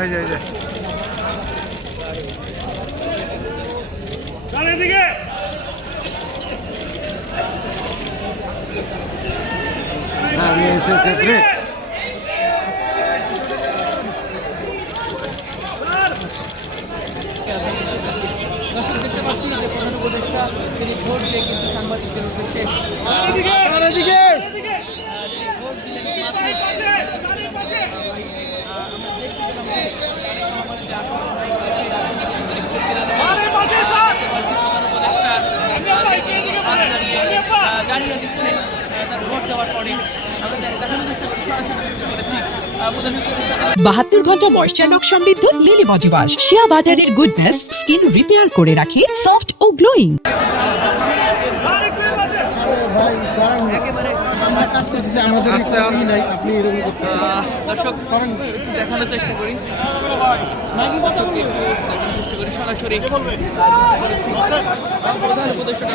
এই যে দেখতে পাচ্ছি যে প্রধান উপদেষ্টা তিনি ভোট দিয়ে কিন্তু সাংবাদিকদের উদ্দেশ্যে ভোট দিলেন জানিয়ে দিচ্ছে তার ভোট দেওয়ার পরে আমরা দেখানোর চেষ্টা করি সরাসরি করেছি 72 ঘন্টা ময়শ্চার সমৃদ্ধ লিলি বডি ওয়াশ শিয়া বাটারের গুডনেস স্কিন রিপেয়ার করে রাখে সফট ও গ্লোয়িং। দর্শক দেখানোর চেষ্টা করি সরাসরি প্রধান উপদেষ্টা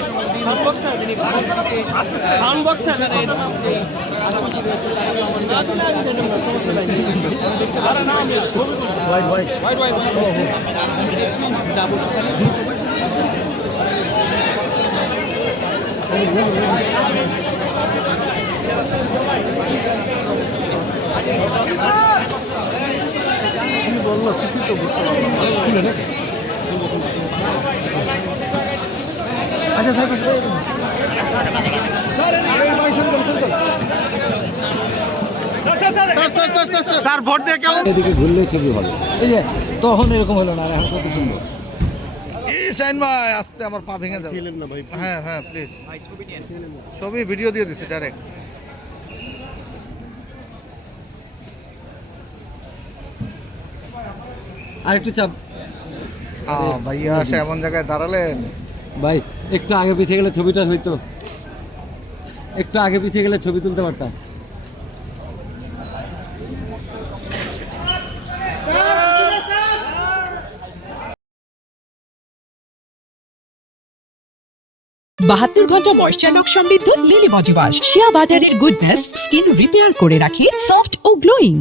বললো কিছু তো বুঝতে পারলাম। আচ্ছা স্যার ভোট দিয়ে কেমন এদিকে ঘুরলে ছবি হবে এই যে তখন এরকম হলো না, এখন কত সুন্দর। এই সাইন ভাই আস্তে আমার পা ভেঙে যাবে। হ্যাঁ হ্যাঁ প্লিজ ছবি ভিডিও দিয়ে দিছি ডাইরেক্ট। আর একটু চাপ ভাইয়া সে এমন জায়গায় দাঁড়ালেন ভাই, একটু আগে পিছিয়ে গেলে ছবিটা হইতো, একটু আগে পিছিয়ে গেলে ছবি তুলতে পারতাম। 72 ঘন্টা ময়শ্চার সমৃদ্ধ লিলি বডি ওয়াশ শিয়া বাটারের গুডনেস স্কিন রিপেয়ার করে রাখে সফট ও গ্লোয়িং।